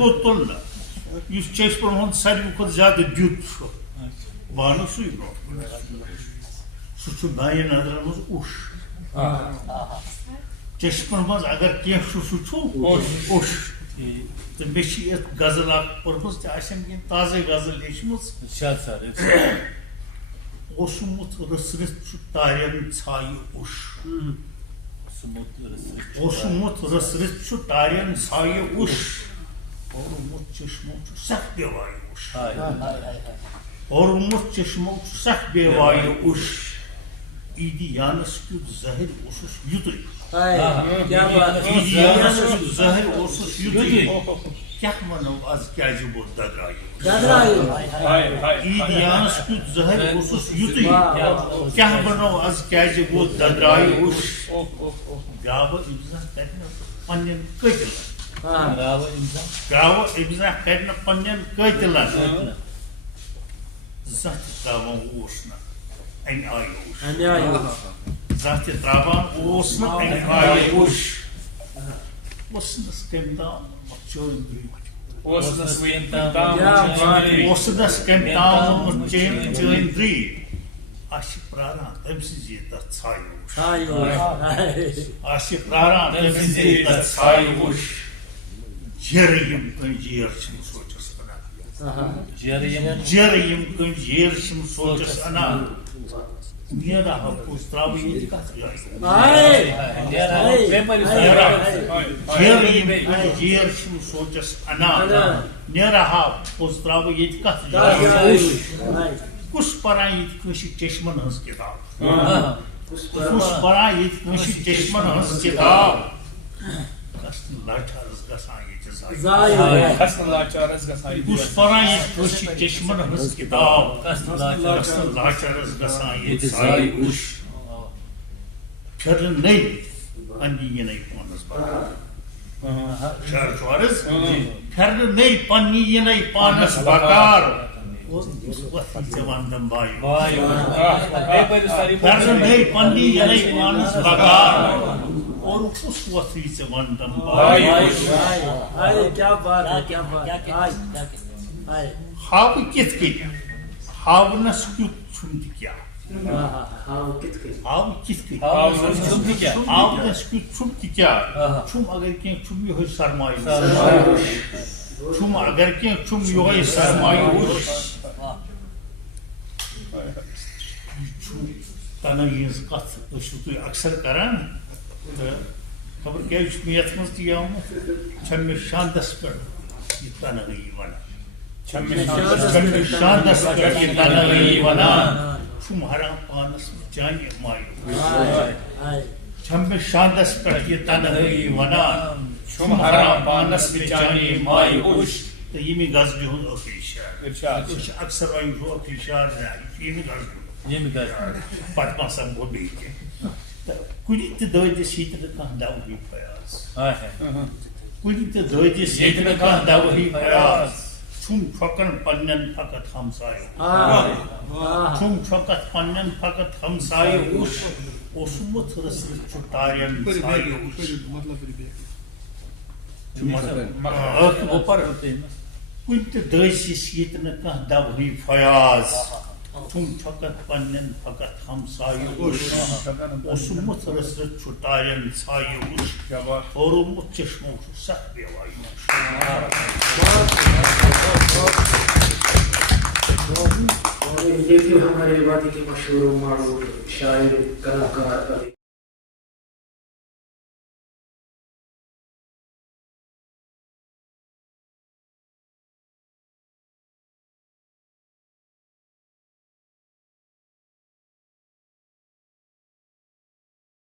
توتل نا اس چشمن ہند ساروی کھت زیادہ دیت بانو سوی برو سہ دائیں نظر مز اوش چشمن مز اگر کی سہ اوش تو مے غزل اخ پرمز تازہ غزل لیچمت اوسمت رس رس تارین ژھایہ اوش اوسمت رس رس تارین ژھایہ اوش اورمت چشمو سخ بے وایہ اوش اورمت چشمو سخ بے وایہ اوش عیدی یانس کیُتھ زہر اوسُس یُتُے عیدی یانس کیُتھ زہر اوسُس یُتُے کیا ونو آز کیازِ ووت ددرایہِ عیدی یانس کیُتھ زہر اوسُس یُتُے کیا ونو آز کیازِ ووت ددرایہِ اوش گاوٕ اِمزا کرِ نہٕ پننٮ۪ن قٲتِلن گاوٕ اِمزا کرِ نہٕ پننٮ۪ن قٲتِلن زانٛہہ تہِ تراوان اوس نہٕ انہِ آیہِ اوش زانٛہہ تہِ تراوان اوس نہٕ انہِ آیہِ اوش اوسنس کمہِ تام چٲنۍ اوسنس کمہِ تام چٲنۍ درٛیٖڈ آسہِ پراران تٔمۍ سٕنٛزی تتھ ژھایہِ اوش آسہِ پراران تٔمۍ سٕنٛزی تتھ ژھایہِ اوش جیرٕ یِم کٔنۍ جیر چھِم سونٛچس انان جیرٕ یِم کٔنۍ جیر چھِم سونٛچس انان نیرا ہا پوٚز تراوٕ ییٚتہِ کتھ جایہِ جیرٕ یِم کٔنۍ جیر چھِم سونٛچس انان نیرا ہا پوٚز تراوٕ ییٚتہِ کتھ جایہِ کُس پران ییٚتہِ کٲنٛسہِ چشمن ہٕنٛز کِتاب کُس پران ییٚتہِ کٲنٛسہِ چشمن ہٕنٛز کِتاب کس نہٕ لاچارس گژھان ییٚتہِ ضایہِ کُس پران ییٚتہِ کٲنٛسہِ چشمن ہٕنٛز کِتاب کس نہٕ لاچارس گژھان ییٚتہِ ضایہِ اوش پھِرٕ نٔے پننہِ یِنَے پانس بکار شعر چھُ عرض پھِرٕ نٔے پننہِ یِنَے پانس بکار ژےٚ ونٛدم بایو پھِرٕ نٔے پننہِ یِنَے پانس بکار اور کُس وۄتھٕے ژےٚ ونٛدم بایو ہاوٕ کِتھ کٔنۍ ہاونس کیُتھ چھُم تہِ کیٛاہ ہاوٕ کِتھ کٔنۍ ہاونس کیُتھ چھُم تہِ کیٛاہ چھُم اگر کینٛہہ چھُم یِہوے سرمایہِ چھُم اگر کینٛہہ چھُم یِہوے سرمایہِ اوش یہِ چھُ تنہٲیی ہٕنٛز کتھ ٲسِو تُہۍ اکثر کران تہٕ خبر کیٛازِ چھُ مےٚ یتھ منٛز تہِ آمُت چھےٚ مےٚ شاندس پٮ۪ٹھ یہِ تنہٲیی ونان چھےٚ مےٚ شاندس پٮ۪ٹھ یہِ تنہٲیی ونان چھُم حرام پانس چانہِ مایہِ چھےٚ مےٚ شاندس پٮ۪ٹھ یہِ تنہٲیی ونان چھُم حرام پانس چانہِ مایہِ اوش تہٕ ییٚمہِ غزلہِ ہُنٛد ٲخری شعر أسۍ چھِ اکثر وۄنۍ چھُ ٲخری شعر یہِ چھُ ییٚمہِ غزلہِ پتہٕ ما سمکھو بیٚیہِ کینٛہہ تہٕ کُنہِ تہِ دٲدِس ییٚتہِ نہٕ کانٛہہ دَوہٕے فیاض کُنہِ تہِ دٲدِس ییٚتہِ نہٕ کانٛہہ دَوہٕے فیاض چھُم چھۄکان پننٮ۪ن فقط ہمسایو چھُم چھۄکتھ پننٮ۪ن فقط ہمسایو اوش اوسمُت رٕس رٕس چھُ تارین ژھایہِ اوش کُنہِ تہِ دٲسِس ییٚتہِ نہٕ کانٛہہ دَوہٕے فیاض چھُم چھۄکتھ پننٮ۪ن فقط ہمسایو اوش اوسمُت رٕس رٕس چھُ تارین ژھایہِ اوش اورمُت چشمو چھُ سخ بے وایہِ دیکھیے ہمارے وادی کے مشہور معروف شاعر کلاکار